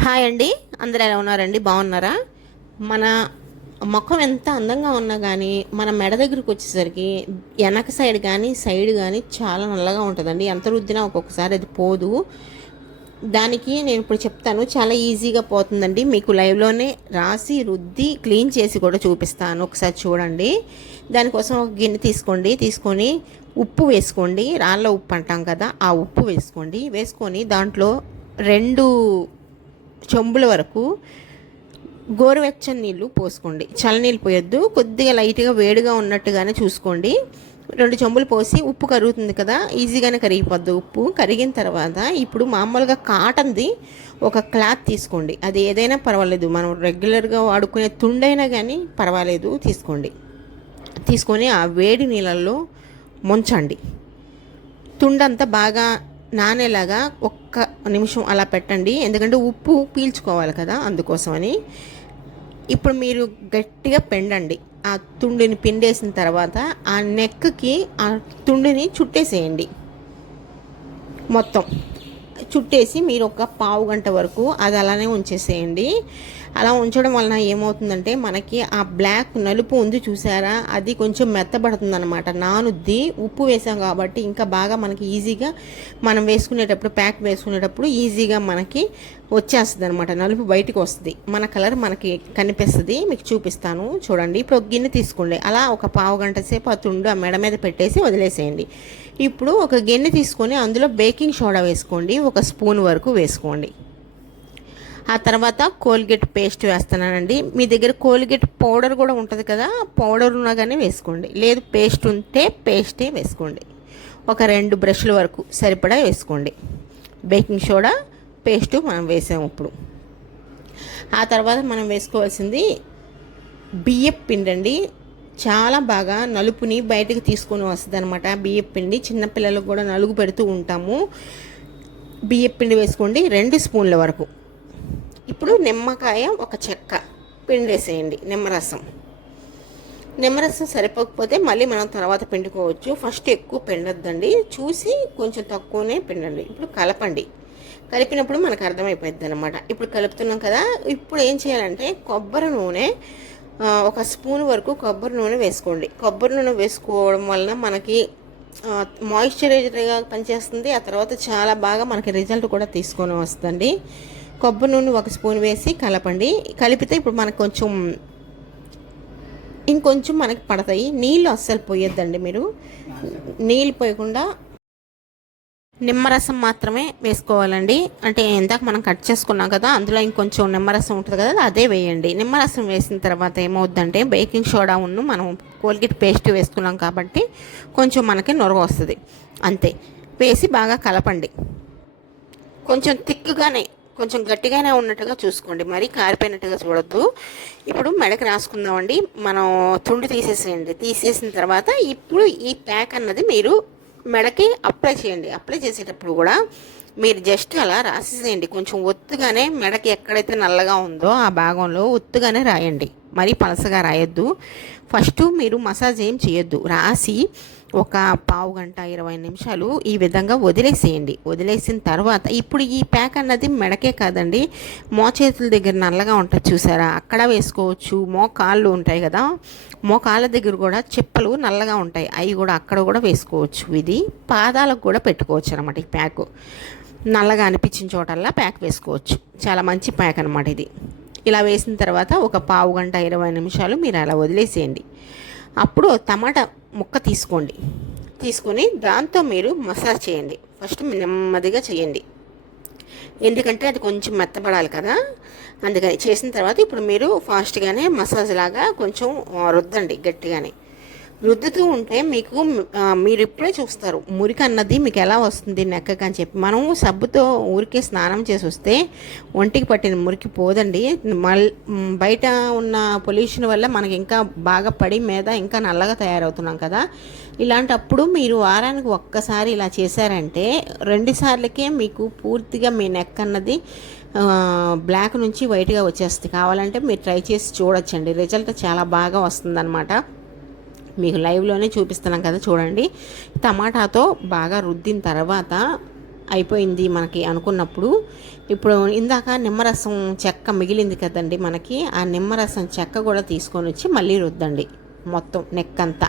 Hi అండి. అందరు ఎలా ఉన్నారండి? బాగున్నారా? మన ముఖం ఎంత అందంగా ఉన్నా కానీ మన మెడ దగ్గరికి వచ్చేసరికి వెనక సైడ్ కానీ సైడ్ కానీ చాలా నల్లగా ఉంటుందండి. ఎంత రుద్దినా ఒక్కొక్కసారి అది పోదు. దానికి నేను ఇప్పుడు చెప్తాను. చాలా ఈజీగా పోతుందండి. మీకు లైవ్లోనే రాసి రుద్ది క్లీన్ చేసి కూడా చూపిస్తాను. ఒకసారి చూడండి. దానికోసం ఒక గిన్నె తీసుకోండి. తీసుకొని ఉప్పు వేసుకోండి. రాళ్ళ ఉప్పు అంటాం కదా ఆ ఉప్పు వేసుకోండి. వేసుకొని దాంట్లో రెండు చెంబుల వరకు గోరువెచ్చని నీళ్ళు పోసుకోండి. చల్లనీళ్ళు పోయొద్దు. కొద్దిగా లైట్గా వేడిగా ఉన్నట్టుగానే చూసుకోండి. రెండు చెంబులు పోసి ఉప్పు కరుగుతుంది కదా ఈజీగానే కరిగిపోద్ది ఉప్పు. కరిగిన తర్వాత ఇప్పుడు మామూలుగా కాటన్ది ఒక క్లాత్ తీసుకోండి. అది ఏదైనా పర్వాలేదు. మనం రెగ్యులర్గా వాడుకునే తుండైనా కానీ పర్వాలేదు తీసుకోండి. తీసుకొని ఆ వేడి నీళ్ళల్లో ముంచండి. తుండంతా బాగా నానేలాగా ఒక్క నిమిషం అలా పెట్టండి. ఎందుకంటే ఉప్పు పీల్చుకోవాలి కదా అందుకోసమని. ఇప్పుడు మీరు గట్టిగా పెండండి. ఆ తుండిని పిండేసిన తర్వాత ఆ నెక్కి ఆ తుండిని చుట్టేసేయండి. మొత్తం. చుట్టేసి మీరు ఒక పావు గంట వరకు అది అలానే ఉంచేసేయండి. అలా ఉంచడం వలన ఏమవుతుందంటే మనకి ఆ బ్లాక్ నలుపు ఉంది చూసారా? అది కొంచెం మెత్తబడుతుంది అనమాట నానుద్ది ఉప్పు వేసాం కాబట్టి ఇంకా బాగా మనకి ఈజీగా మనం వేసుకునేటప్పుడు ప్యాక్ వేసుకునేటప్పుడు ఈజీగా మనకి వచ్చేస్తుంది అనమాట నలుపు బయటకు వస్తుంది. మన కలర్ మనకి కనిపిస్తుంది. మీకు చూపిస్తాను. చూడండి. ఇప్పుడు ఒక గిన్నె తీసుకోండి. అలా ఒక పావు గంట సేపు ఆ తుండు ఆ మెడ మీద పెట్టేసి వదిలేసేయండి. ఇప్పుడు ఒక గిన్నె తీసుకొని అందులో బేకింగ్ సోడా వేసుకోండి. ఒక స్పూన్ వరకు వేసుకోండి. ఆ తర్వాత కోల్గేట్ పేస్ట్ వేస్తున్నానండి. మీ దగ్గర కోల్గేట్ పౌడర్ కూడా ఉంటుంది కదా పౌడర్ ఉన్నా కానీ వేసుకోండి. లేదు పేస్ట్ ఉంటే పేస్టే వేసుకోండి. ఒక రెండు బ్రష్ల వరకు సరిపడా వేసుకోండి. బేకింగ్ సోడా పేస్ట్ మనం వేసాము ఇప్పుడు. ఆ తర్వాత మనం వేసుకోవాల్సింది బియ్యపు పిండి అండి. చాలా బాగా నలుపుని బయటకు తీసుకొని వస్తుంది అనమాట బియ్యపు పిండి. చిన్నపిల్లలకు కూడా నలుగు పెడుతూ ఉంటాము. బియ్యపు పిండి వేసుకోండి రెండు స్పూన్ల వరకు. ఇప్పుడు నిమ్మకాయ ఒక చెక్క పిండేసేయండి నిమ్మరసం. నిమ్మరసం సరిపోకపోతే మళ్ళీ మనం తర్వాత పిండుకోవచ్చు. ఫస్ట్ ఎక్కువ పిండొద్దండి. చూసి కొంచెం తక్కువనే పిండండి. ఇప్పుడు కలపండి. కలిపినప్పుడు మనకు అర్థమైపోద్ది అనమాట ఇప్పుడు కలుపుతున్నాం కదా ఇప్పుడు ఏం చేయాలంటే కొబ్బరి నూనె ఒక స్పూన్ వరకు కొబ్బరి నూనె వేసుకోండి. కొబ్బరి నూనె వేసుకోవడం వలన మనకి మాయిశ్చరైజర్గా పనిచేస్తుంది. ఆ తర్వాత చాలా బాగా మనకి రిజల్ట్ కూడా తీసుకొని వస్తుంది కొబ్బరి నూనె ఒక స్పూన్ వేసి కలపండి. కలిపితే ఇప్పుడు మనకు కొంచెం ఇంకొంచెం మనకి పడతాయి. నీళ్ళు అస్సలు పోయొద్దండి మీరు. నీళ్ళు పోయకుండా నిమ్మరసం మాత్రమే వేసుకోవాలండి. అంటే ఇందాక మనం కట్ చేసుకున్నాం కదా అందులో ఇంకొంచెం నిమ్మరసం ఉంటుంది కదా అదే వేయండి. నిమ్మరసం వేసిన తర్వాత ఏమవుద్దంటే బేకింగ్ సోడా ఉన్ను మనం కోల్గేట్ పేస్ట్ వేసుకున్నాం కాబట్టి కొంచెం మనకి నొరగ వస్తుంది. అంతే. వేసి బాగా కలపండి. కొంచెం థిక్గానే కొంచెం గట్టిగానే ఉన్నట్టుగా చూసుకోండి. మరీ కారిపోయినట్టుగా చూడొద్దు. ఇప్పుడు మెడకి రాసుకుందామండి. మనం తుండి తీసేసేయండి. తీసేసిన తర్వాత ఇప్పుడు ఈ ప్యాక్ అన్నది మీరు మెడకి అప్లై చేయండి. అప్లై చేసేటప్పుడు కూడా మీరు జస్ట్ అలా రాసేసేయండి. కొంచెం ఒత్తుగానే మెడకి ఎక్కడైతే నల్లగా ఉందో ఆ భాగంలో ఒత్తుగానే రాయండి. మరీ పలసగా రాయొద్దు. ఫస్ట్ మీరు మసాజ్ ఏం చేయొద్దు. రాసి ఒక పావు గంట ఇరవై నిమిషాలు ఈ విధంగా వదిలేసేయండి. వదిలేసిన తర్వాత ఇప్పుడు ఈ ప్యాక్ అన్నది మెడకే కాదండి. మోచేతుల దగ్గర నల్లగా ఉంటుంది చూసారా? అక్కడ వేసుకోవచ్చు. మోకాళ్ళు ఉంటాయి కదా? మోకాళ్ళ దగ్గర కూడా చెప్పులు నల్లగా ఉంటాయి. అవి కూడా అక్కడ కూడా వేసుకోవచ్చు. ఇది పాదాలకు కూడా పెట్టుకోవచ్చు అనమాట ఈ ప్యాక్. నల్లగా అనిపించిన చోటల్లా ప్యాక్ వేసుకోవచ్చు. చాలా మంచి ప్యాక్ అనమాట ఇది. ఇలా వేసిన తర్వాత ఒక పావు గంట ఇరవై నిమిషాలు మీరు అలా వదిలేసేయండి. అప్పుడు టమాటా ముక్క తీసుకోండి. తీసుకొని దాంతో మీరు మసాజ్ చేయండి. ఫస్ట్ నెమ్మదిగా చేయండి. ఎందుకంటే అది కొంచెం మెత్తపడాలి కదా. అందుకని చేసిన తర్వాత ఇప్పుడు మీరు ఫాస్ట్గానే మసాజ్ లాగా కొంచెం రుద్దండి గట్టిగానే. రుద్దుతూ ఉంటే మీకు మీరు ఇప్పుడే చూస్తారు మురికి అన్నది మీకు ఎలా వస్తుంది నెక్కకి అని చెప్పి. మనం సబ్బుతో ఊరికే స్నానం చేసి వస్తే ఒంటికి పట్టిన మురికి పోదండి. మల్ బయట ఉన్న పొల్యూషన్ వల్ల మనకి ఇంకా బాగా పడి మీద ఇంకా నల్లగా తయారవుతున్నాం కదా. ఇలాంటప్పుడు మీరు వారానికి ఒక్కసారి ఇలా చేశారంటే రెండు సార్లకే మీకు పూర్తిగా మీ నెక్ అన్నది బ్లాక్ నుంచి వైట్గా వచ్చేస్తుంది. కావాలంటే మీరు ట్రై చేసి చూడొచ్చండి. రిజల్ట్ చాలా బాగా వస్తుందన్నమాట. మీకు లైవ్లోనే చూపిస్తున్నాం కదా చూడండి. టమాటాతో బాగా రుద్దిన తర్వాత అయిపోయింది మనకి అనుకున్నప్పుడు. ఇప్పుడు ఇందాక నిమ్మరసం చెక్క మిగిలింది కదండి మనకి ఆ నిమ్మరసం చెక్క కూడా తీసుకొని వచ్చి మళ్ళీ రుద్దండి మొత్తం నెక్ అంతా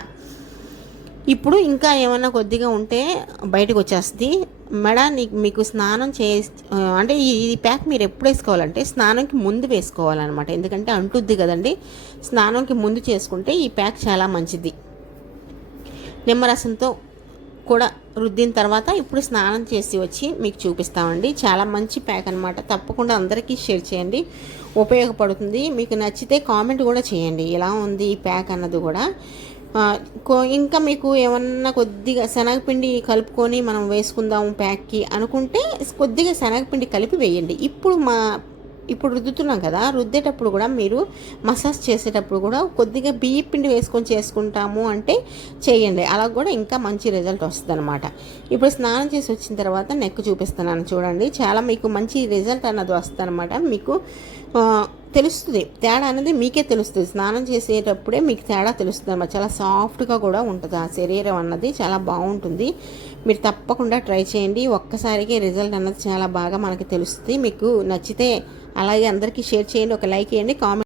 ఇప్పుడు ఇంకా ఏమైనా కొద్దిగా ఉంటే బయటకు వచ్చేస్తుంది. మెడ నీకు మీకు స్నానం చే అంటే ఈ ఈ ప్యాక్ మీరు ఎప్పుడు వేసుకోవాలంటే స్నానంకి ముందు వేసుకోవాలన్నమాట. ఎందుకంటే అంటుద్ది కదండి స్నానంకి ముందు చేసుకుంటే ఈ ప్యాక్ చాలా మంచిది. నిమ్మరసంతో కూడా రుద్దిన తర్వాత ఇప్పుడు స్నానం చేసి వచ్చి మీకు చూపిస్తామండి. చాలా మంచి ప్యాక్ అనమాట తప్పకుండా అందరికీ షేర్ చేయండి. ఉపయోగపడుతుంది. మీకు నచ్చితే కామెంట్ కూడా చేయండి. ఎలా ఉంది ఈ ప్యాక్ అన్నది కూడా. ఇంకా మీకు ఏమన్నా కొద్దిగా శనగపిండి కలుపుకొని మనం వేసుకుందాము ప్యాక్కి అనుకుంటే కొద్దిగా శనగపిండి కలిపి వేయండి. ఇప్పుడు మా ఇప్పుడు రుద్దుతున్నాం కదా రుద్దేటప్పుడు కూడా మీరు మసాజ్ చేసేటప్పుడు కూడా కొద్దిగా బియ్య పిండి వేసుకొని చేసుకుంటాము అంటే చేయండి. అలా కూడా ఇంకా మంచి రిజల్ట్ వస్తుంది అనమాట ఇప్పుడు స్నానం చేసి వచ్చిన తర్వాత నెక్ చూపిస్తున్నాను చూడండి. చాలా మీకు మంచి రిజల్ట్ అన్నది వస్తుంది అనమాట మీకు తెలుస్తుంది. తేడా అనేది మీకే తెలుస్తుంది. స్నానం చేసేటప్పుడే మీకు తేడా తెలుస్తుంది అనమాట చాలా సాఫ్ట్గా కూడా ఉంటుంది ఆ శరీరం అన్నది. చాలా బాగుంటుంది. మీరు తప్పకుండా ట్రై చేయండి. ఒక్కసారికి రిజల్ట్ అన్నది చాలా బాగా మనకి తెలుస్తుంది. మీకు నచ్చితే అలాగే అందరికీ షేర్ చేయండి. ఒక లైక్ చేయండి కామెంట్